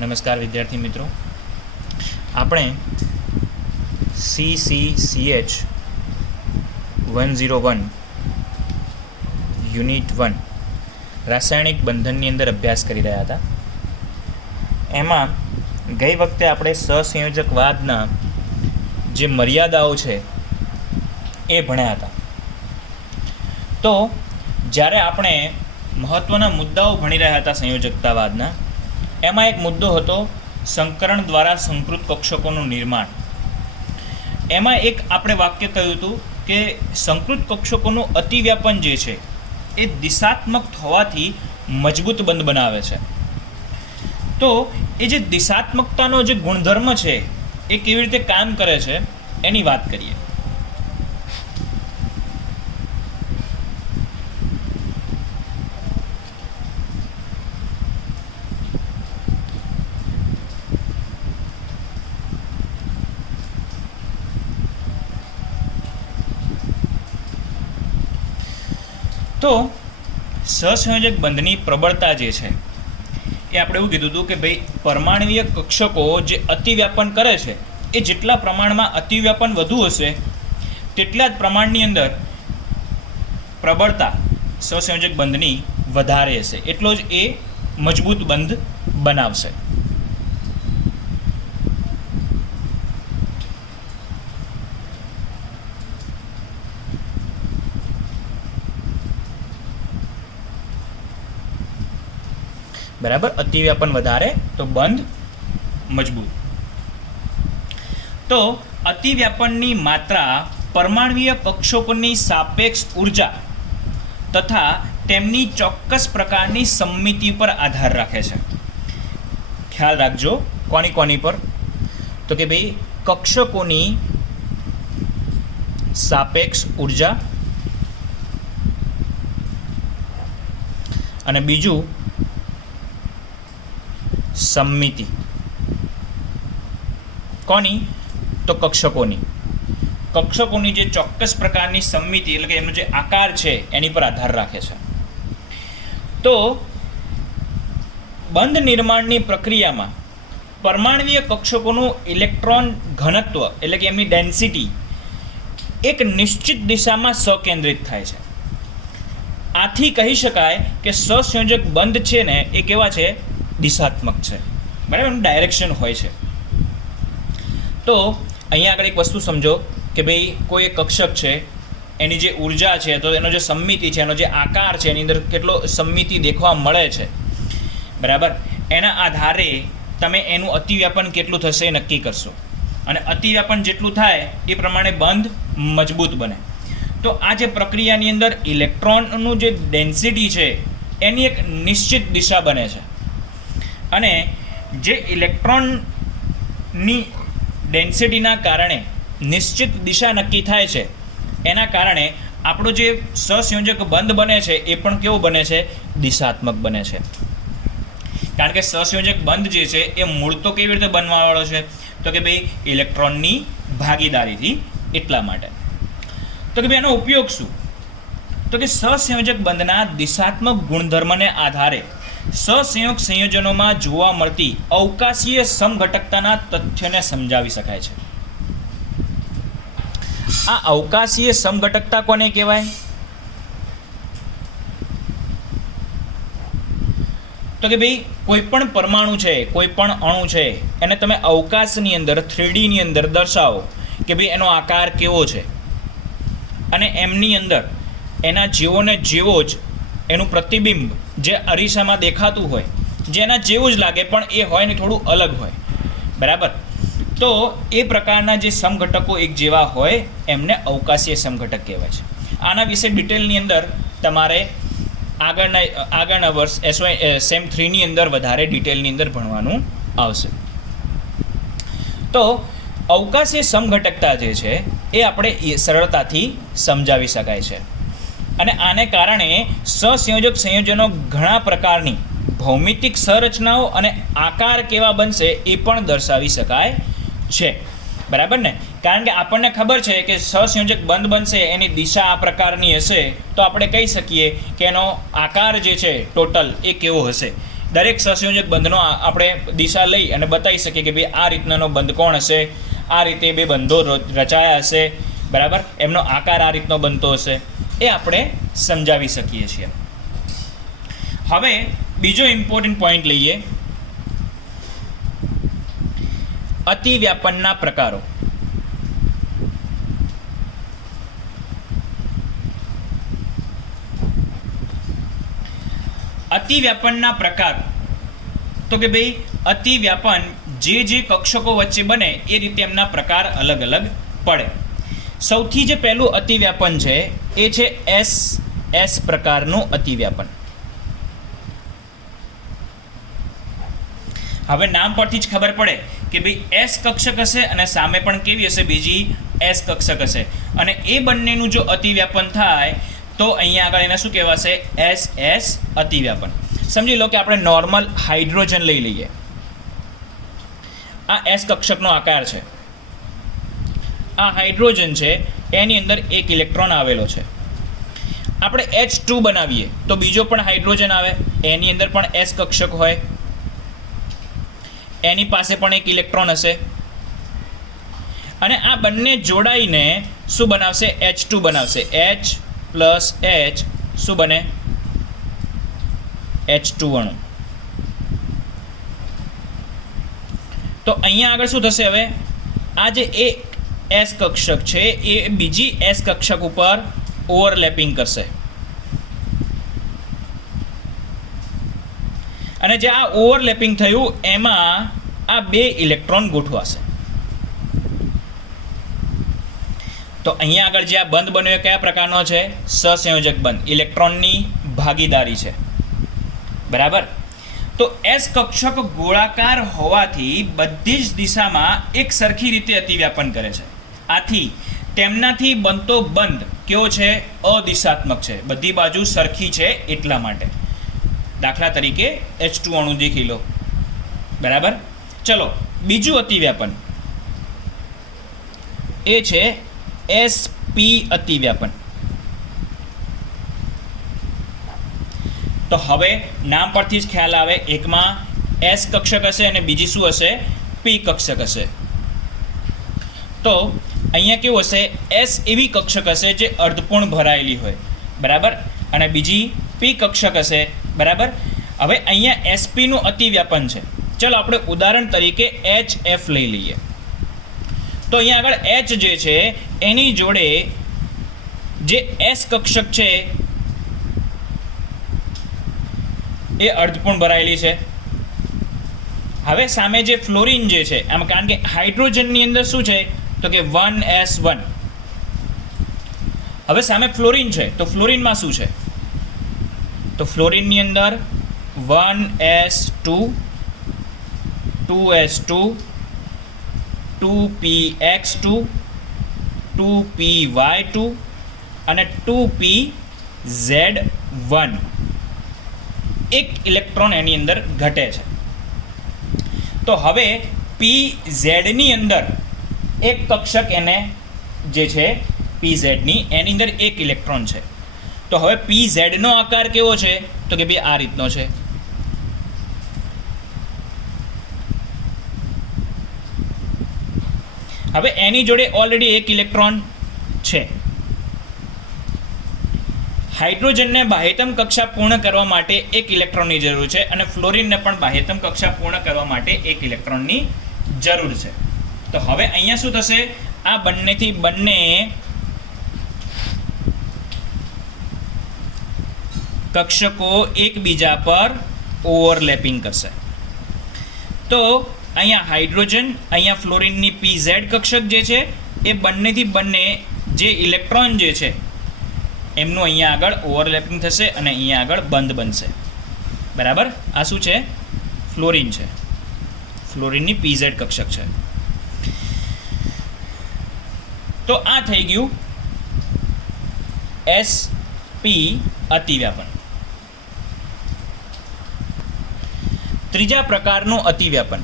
નમસ્કાર વિદ્યાર્થી મિત્રો, આપણે CCCH 101 યુનિટ 1 રાસાયણિક બંધનની અંદર અભ્યાસ કરી રહ્યા હતા. એમાં ગઈ વખતે આપણે સહસંયોજકવાદના જે મર્યાદાઓ છે એ ભણ્યા હતા. તો જ્યારે આપણે મહત્ત્વના મુદ્દાઓ ભણી રહ્યા હતા સંયોજકતાવાદના, એમાં એક મુદ્દો હતો સંકરણ દ્વારા સંકૃત કક્ષકોનું નિર્માણ. એમાં એક આપણે વાક્ય કહ્યું હતું કે સંકૃત કક્ષકોનું અતિવ્યાપન જે છે એ દિશાત્મક થવાથી મજબૂત બંધ બનાવે છે. તો એ જે દિશાત્મકતાનો જે ગુણધર્મ છે એ કેવી રીતે કામ કરે છે એની વાત કરીએ. તો સહસંયોજક બંધની પ્રબળતા જે છે એ આપણે એવું કીધું હતું કે ભાઈ પરમાણ્વીય કક્ષકો જે અતિવ્યાપન કરે છે એ જેટલા પ્રમાણમાં અતિવ્યાપન વધુ હશે તેટલા જ પ્રમાણની અંદર પ્રબળતા સહસંયોજક બંધની વધારે હશે, એટલો જ એ મજબૂત બંધ બનાવશે. બરાબર, અતિવ્યાપન વધારે તો બંધ મજબૂત. તો અતિવ્યાપનની માત્રા પરમાણ્વીય કક્ષકોની સાપેક્ષ ઉર્જા તથા તેમની ચોક્કસ પ્રકારની સમમિતિ પર આધાર રાખે છે. ખ્યાલ રાખજો, કોની કોની પર? તો કે ભાઈ કક્ષકોની સાપેક્ષ ઉર્જા અને બીજું સમમિતિ. કોની? તો કક્ષકોની. કક્ષકોની જે ચોક્કસ પ્રકારની સમમિતિ એટલે કે એનો જે આકાર છે એની પર આધાર રાખે છે. તો બંધ નિર્માણની પ્રક્રિયામાં પરમાણ્વીય કક્ષકોનું ઇલેક્ટ્રોન ઘનત્વ એટલે કે એમની ડેન્સિટી એક નિશ્ચિત દિશામાં સકેન્દ્રિત થાય છે. આથી કહી શકાય કે સહસંયોજક બંધ છે ને એ કેવા છે? દિશાત્મક છે. બરાબર, એનું ડાયરેક્શન હોય છે. તો અહીંયા આગળ એક વસ્તુ સમજો કે ભાઈ કોઈ એક કક્ષક છે, એની જે ઉર્જા છે, તો એનો જે સમમિતિ છે, એનો જે આકાર છે, એની અંદર કેટલો સમમિતિ દેખવા મળે છે, બરાબર, એના આધારે તમે એનું અતિવ્યાપન કેટલું થશે એ નક્કી કરશો. અને અતિવ્યાપન જેટલું થાય એ પ્રમાણે બંધ મજબૂત બને. તો આ જે પ્રક્રિયાની અંદર ઇલેક્ટ્રોનનું જે ડેન્સિટી છે એની એક નિશ્ચિત દિશા બને છે. અને જે ઇલેક્ટ્રોનની ડેન્સિટીના કારણે નિશ્ચિત દિશા નક્કી થાય છે, એના કારણે આપણો જે સહસંયોજક બંધ બને છે એ પણ કેવો બને છે? દિશાત્મક બને છે. કારણ કે સહસંયોજક બંધ જે છે એ મૂળ તો કેવી રીતે બનવાવાળો છે? તો કે ભાઈ ઇલેક્ટ્રોનની ભાગીદારીથી. એટલા માટે તો કે ભાઈ એનો ઉપયોગ શું? તો કે સહસંયોજક બંધના દિશાત્મક ગુણધર્મને આધારે સહસંયોગ સંયોજનોમાં જોવા મળતી અવકાશીય સમઘટકતાના તથ્યને સમજાવી શકાય છે. આ અવકાશીય સમઘટકતા કોને કહેવાય? તો કે ભાઈ કોઈ પણ પરમાણુ છે, કોઈ પણ અણુ છે, એને તમે અવકાશની અંદર 3D ની અંદર દર્શાવો કે ભાઈ એનો આકાર કેવો છે, અને એમની અંદર એના જેવો ને જેવો જ એનું પ્રતિબિંબ જે અરીસામાં દેખાતું હોય, જેના જેવું જ લાગે પણ એ હોય ને થોડું અલગ હોય, બરાબર. તો એ પ્રકારના જે સમઘટકો એક જેવા હોય એમને અવકાશીય સમઘટક કહેવાય છે. આના વિશે ડિટેલની અંદર તમારે આગળના વર્ષ સેમ 3 ની અંદર વધારે ડિટેલની અંદર ભણવાનું આવશે. તો અવકાશીય સમઘટકતા જે છે એ આપણે સરળતાથી સમજાવી શકાય છે. અને આને કારણે સહસંયોજક સંયોજનો ઘણા પ્રકારની ભૌમિતિક સંરચનાઓ અને આકાર કેવા બનશે એ પણ દર્શાવી શકાય છે, બરાબર ને? કારણ કે આપણને ખબર છે કે સહસંયોજક બંધ બનશે એની દિશા આ પ્રકારની હશે, તો આપણે કહી શકીએ કે એનો આકાર જે છે ટોટલ એ કેવો હશે. દરેક સહસંયોજક બંધનો આપણે દિશા લઈ અને બતાવી શકીએ કે ભાઈ આ રીતનાનો બંધ કોણ હશે, આ રીતે બે બંધો રચાયા હશે, બરાબર, એમનો આકાર આ રીતનો બનતો હશે, એ આપણે સમજાવી શકીએ છીએ. હવે બીજો ઇમ્પોર્ટન્ટ પોઈન્ટ લઈએ, અતિવ્યાપનના પ્રકારો. અતિવ્યાપનના પ્રકાર તો કે ભાઈ અતિવ્યાપન જે કક્ષકો વચ્ચે બને એ રીતે એમના પ્રકાર અલગ અલગ પડે. સૌથી જે પહેલું અતિવ્યાપન છે એ છે એસ પ્રકારનું અતિવ્યાપન. હવે નામ પરથી જ ખબર પડે કે ભાઈ એસ કક્ષક હશે અને સામે પણ કેવી હશે, બીજી એસ કક્ષક હશે, અને એ બંનેનું જો અતિવ્યાપન થાય તો અહીંયા આગળ એને શું કહેવાશે, એસ અતિવ્યાપન. સમજી લો કે આપણે નોર્મલ હાઇડ્રોજન લઈ લઈએ. આ એસ કક્ષકનો આકાર છે. આ હાઇડ્રોજન છે, એની અંદર એક ઇલેક્ટ્રોન આવેલો છે. આપણે H2 બનાવીએ તો બીજો પણ હાઇડ્રોજન આવે, એની અંદર પણ એસ કક્ષક હોય, એની પાસે પણ એક ઇલેક્ટ્રોન હશે, અને આ બંને જોડાઈને શું બનાવશે, H2 બનાવશે. H પ્લસ H શું બને, H2 અણુ. તો અહીંયા આગળ શું થશે, હવે આ જે એક એસ કક્ષક છે એ બીજી એસ કક્ષક ઉપર ઓવરલેપિંગ કરશે, અને જે આ ઓવરલેપિંગ થયું એમાં આ બે ઇલેક્ટ્રોન ગોઠવાશે. તો અહીંયા આગળ જે આ બંધ બન્યો એ કયા પ્રકારનો છે, સહસંયોજક બંધ, ઇલેક્ટ્રોનની ભાગીદારી છે, બરાબર. તો એસ કક્ષક ગોળાકાર હોવાથી બધી જ દિશામાં એક સરખી રીતે અતિવ્યાપન કરે છે. આથી તેમનાથી બનતો બંધ કેવો છે, અદિશાત્મક છે, બધી બાજુ સરખી છે એટલા માટે. દાખલા તરીકે H2 અણુ દેખી લો, બરાબર. ચલો બીજું અતિવ્યાપન એ છે SP અતિવ્યાપન. તો હવે નામ પરથી જ ખ્યાલ આવે, એકમાં એસ કક્ષક હશે અને બીજી શું હશે, પી કક્ષક હશે. તો અહીંયા કેવું હશે, એસ એવી કક્ષક હશે જે અર્ધપૂર્ણ ભરાયેલી હોય, બરાબર, અને બીજી પી કક્ષક હશે, બરાબર. હવે અહીંયા એસપીનું અતિવ્યાપન છે. ચલો આપણે ઉદાહરણ તરીકે HF લઈ લઈએ. તો અહીંયા આગળ H જે છે એની જોડે જે એસ કક્ષક છે એ અર્ધપૂર્ણ ભરાયેલી છે. હવે સામે જે ફ્લોરિન જે છે આમ, કારણ કે હાઇડ્રોજનની અંદર શું છે તો કે 1s1. હવે સામે ફ્લોરિન છે તો ફ્લોરિનમાં શું છે, તો ફ્લોરિનની અંદર 1s2, 2s2, 2px2, 2py2 અને 2pz1 એક ઇલેક્ટ્રોન એની અંદર ઘટે છે. તો હવે pzની અંદર એક કક્ષક એને જે છે pzની એની અંદર એક ઇલેક્ટ્રોન છે. તો હવે pzનો આકાર કેવો છે તો કે ભાઈ આ રીતનો છે. હવે એની જોડે ઓલરેડી એક ઇલેક્ટ્રોન છે. હાઇડ્રોજનને બાહ્યતમ કક્ષા પૂર્ણ કરવા માટે એક ઇલેક્ટ્રોનની જરૂર છે અને ફ્લોરિનને પણ બાહ્યતમ કક્ષા પૂર્ણ કરવા માટે એક ઇલેક્ટ્રોનની જરૂર છે. તો હવે અહીંયા શું થશે, આ બંનેથી બંને કક્ષકો એકબીજા પર ઓવરલેપિંગ કરશે. તો અહીંયા હાઇડ્રોજન, અહીંયા ફ્લોરિનની pz કક્ષક જે છે એ બંનેથી બંને જે ઇલેક્ટ્રોન જે છે એમનું અહીંયા આગળ ઓવરલેપિંગ થશે અને અહીંયા આગળ બંધ બનશે, બરાબર. આ શું છે, ફ્લોરિન છે, ફ્લોરિનની pz કક્ષક છે. તો આ થઈ ગયું sp અતિવ્યાપન. ત્રીજા પ્રકારનું અતિવ્યાપન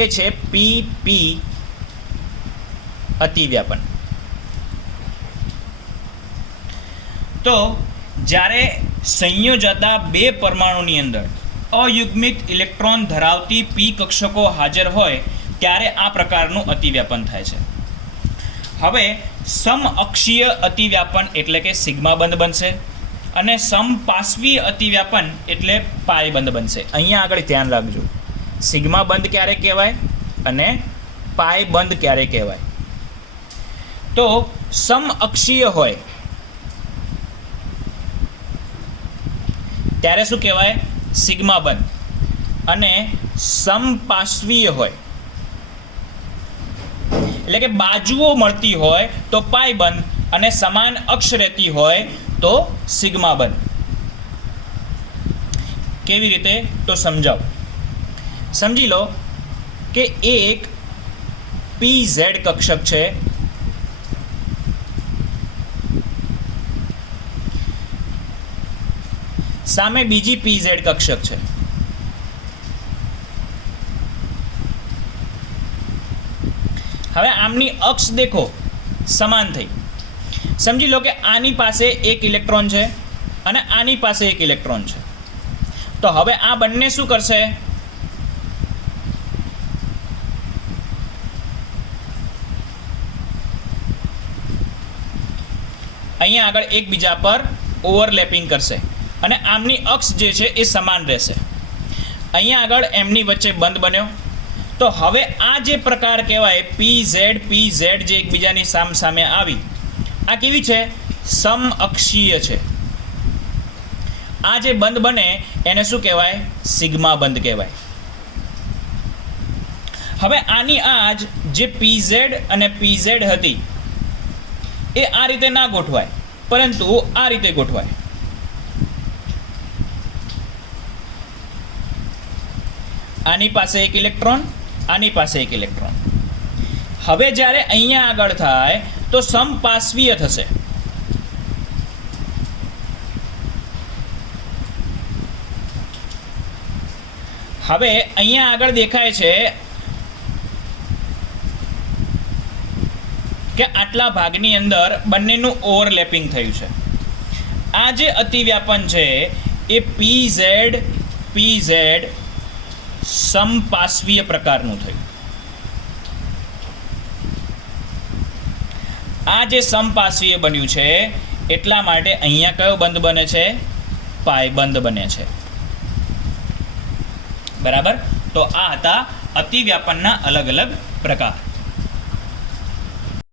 એ છે pp અતિવ્યાપન. તો જ્યારે સંયોજાતા બે પરમાણુની અંદર અયુગ્મિત ઇલેક્ટ્રોન ધરાવતી પી કક્ષકો હાજર હોય ત્યારે આ પ્રકારનું અતિવ્યાપન થાય છે. હવે સમઅક્ષીય અતિવ્યાપન એટલે કે સિગ્મા બંધ બનશે અને સમપાર્શ્વીય અતિવ્યાપન એટલે પાય બંધ બનશે. અહીંયા આગળ ધ્યાન રાખજો, સિગ્મા બંધ ક્યારે કહેવાય અને પાય બંધ ક્યારે કહેવાય. તો સમઅક્ષીય હોય ત્યારે શું કહેવાય? સિગ્મા બંધ. અને સમપાર્શ્વીય હોય એટલે કે બાજુઓ મળતી હોય તો પાય બંધ અને સમાન અક્ષ રહેતી હોય તો સિગ્મા બંધ. કેવી રીતે? તો સમજાવ. સમજી લો કે એક PZ કક્ષક છે સામે બીજી PZ કક્ષક છે. હવે આમની અક્ષ દેખો સમાન થઈ. સમજી લો કે આની પાસે એક ઇલેક્ટ્રોન છે અને આની પાસે એક ઇલેક્ટ્રોન છે. તો હવે આ બંને શું કરશે? અહીંયા આગળ એકબીજા પર ઓવરલેપિંગ કરશે અને આમની અક્ષ જે છે એ સમાન રહેશે. અહીંયા આગળ એમની વચ્ચે બંધ બન્યો. તો હવે આ જે પ્રકાર કહેવાય PZ જે એકબીજાની સામે આવી, આ કેવી છે? સમઅક્ષીય છે. આ જે બંધ બને એને શું કહેવાય? સિગ્મા બંધ કહેવાય. હવે આની આજ જે PZ અને PZ હતી એ આ રીતે ના ગોઠવાય, પરંતુ આ રીતે ગોઠવાય. આની પાસે એક ઇલેક્ટ્રોન, આની પાસે એક ઇલેક્ટ્રોન. હવે જ્યારે અહીંયા આગળ થાય તો સમપાર્શ્વીય થશે. હવે અહીંયા આગળ દેખાય છે કે આટલા ભાગની અંદર બંનેનું ઓવરલેપિંગ થયું છે. આ જે અતિવ્યાપન છે એ PZ સમપાર્શ્વીય પ્રકારનું થયું. આ જે સમપાર્શ્વીય બન્યું છે એટલા માટે અહીંયા કયો બંધ બને છે? પાય બંધ બને છે. બરાબર. તો આ હતા અતિવ્યાપનના અલગ અલગ પ્રકાર.